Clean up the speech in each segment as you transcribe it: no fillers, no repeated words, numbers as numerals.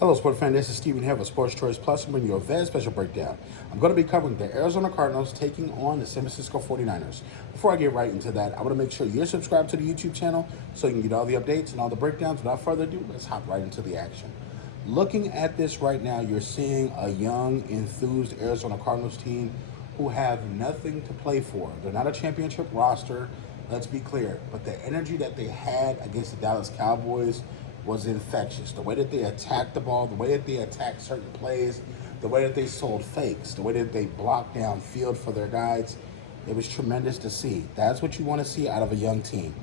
Hello, sport fan. This is Steven here with Sports Choice Plus. I'm bringing you a very special breakdown. I'm going to be covering the Arizona Cardinals taking on the San Francisco 49ers. Before I get right into that, I want to make sure you're subscribed to the YouTube channel so you can get all the updates and all the breakdowns. Without further ado, let's hop right into the action. Looking at this right now, you're seeing a young, enthused Arizona Cardinals team who have nothing to play for. They're not a championship roster, let's be clear, but the energy that they had against the Dallas Cowboys was infectious. The way that they attacked the ball, the way that they attacked certain plays, the way that they sold fakes, the way that they blocked downfield for their guys, it was tremendous to see. That's what you want to see out of a young team.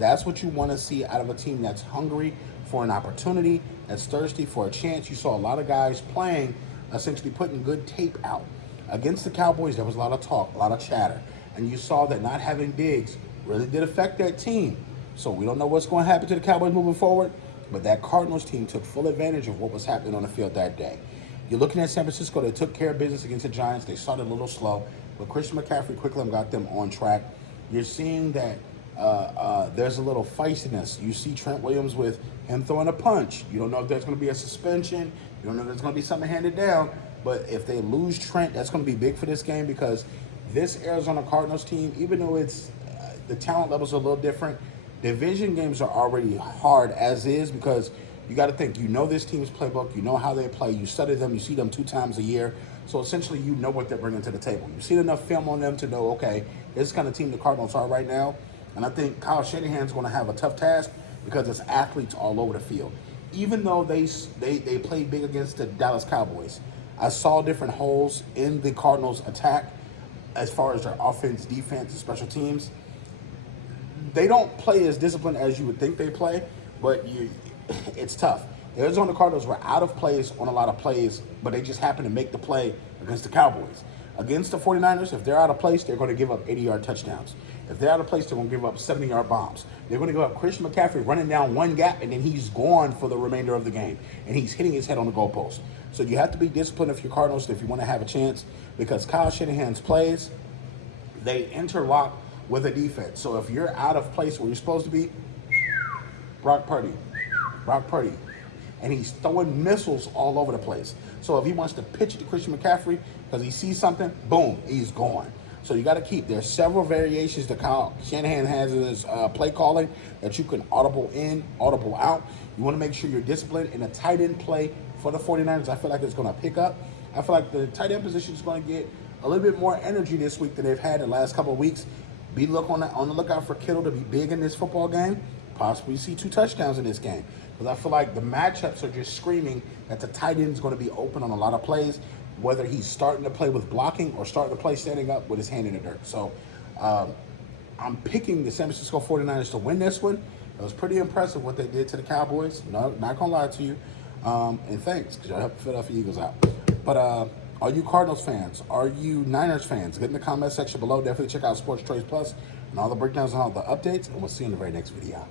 That's what you want to see out of a team that's hungry for an opportunity, that's thirsty for a chance. You saw a lot of guys playing, essentially putting good tape out. Against the Cowboys, there was a lot of talk, a lot of chatter. And you saw that not having Diggs really did affect that team. So we don't know what's going to happen to the Cowboys moving forward. But that Cardinals team took full advantage of what was happening on the field that day. You're looking at San Francisco. They took care of business against the Giants. They started a little slow, but Christian McCaffrey quickly got them on track. You're seeing that there's a little feistiness. You see Trent Williams with him throwing a punch. You don't know if there's going to be a suspension. You don't know if there's going to be something handed down. But if they lose Trent, that's going to be big for this game because this Arizona Cardinals team, even though it's the talent levels are a little different, division games are already hard as is because you got to think, you know this team's playbook, you know how they play, you study them, you see them 2 times a year. So essentially you know what they're bringing to the table. You've seen enough film on them to know, okay, this is the kind of team the Cardinals are right now. And I think Kyle Shanahan's going to have a tough task because it's athletes all over the field. Even though they played big against the Dallas Cowboys, I saw different holes in the Cardinals' attack as far as their offense, defense, and special teams. They don't play as disciplined as you would think they play, but it's tough. The Arizona Cardinals were out of place on a lot of plays, but they just happened to make the play against the Cowboys. Against the 49ers, if they're out of place, they're going to give up 80-yard touchdowns. If they're out of place, they're going to give up 70-yard bombs. They're going to give up Christian McCaffrey running down one gap, and then he's gone for the remainder of the game, and he's hitting his head on the goalpost. So you have to be disciplined if you're Cardinals if you want to have a chance, because Kyle Shanahan's plays, they interlock with a defense. So if you're out of place where you're supposed to be, Brock Purdy, and he's throwing missiles all over the place. So if he wants to pitch it to Christian McCaffrey because he sees something, boom, he's gone. So you got to keep. There's several variations that Kyle Shanahan has in his play calling that you can audible in, audible out. You want to make sure you're disciplined in a tight end play for the 49ers. I feel like it's going to pick up. I feel like the tight end position is going to get a little bit more energy this week than they've had the last couple of weeks. Be on the lookout for Kittle to be big in this football game. Possibly see 2 touchdowns in this game. Because I feel like the matchups are just screaming that the tight end is going to be open on a lot of plays, whether he's starting to play with blocking or starting to play standing up with his hand in the dirt. So I'm picking the San Francisco 49ers to win this one. It was pretty impressive what they did to the Cowboys. No, not going to lie to you. And thanks, because y'all helped the Philadelphia Eagles out. But are you Cardinals fans? Are you Niners fans? Get in the comment section below. Definitely check out Sports Choice Plus and all the breakdowns and all the updates. And we'll see you in the very next video.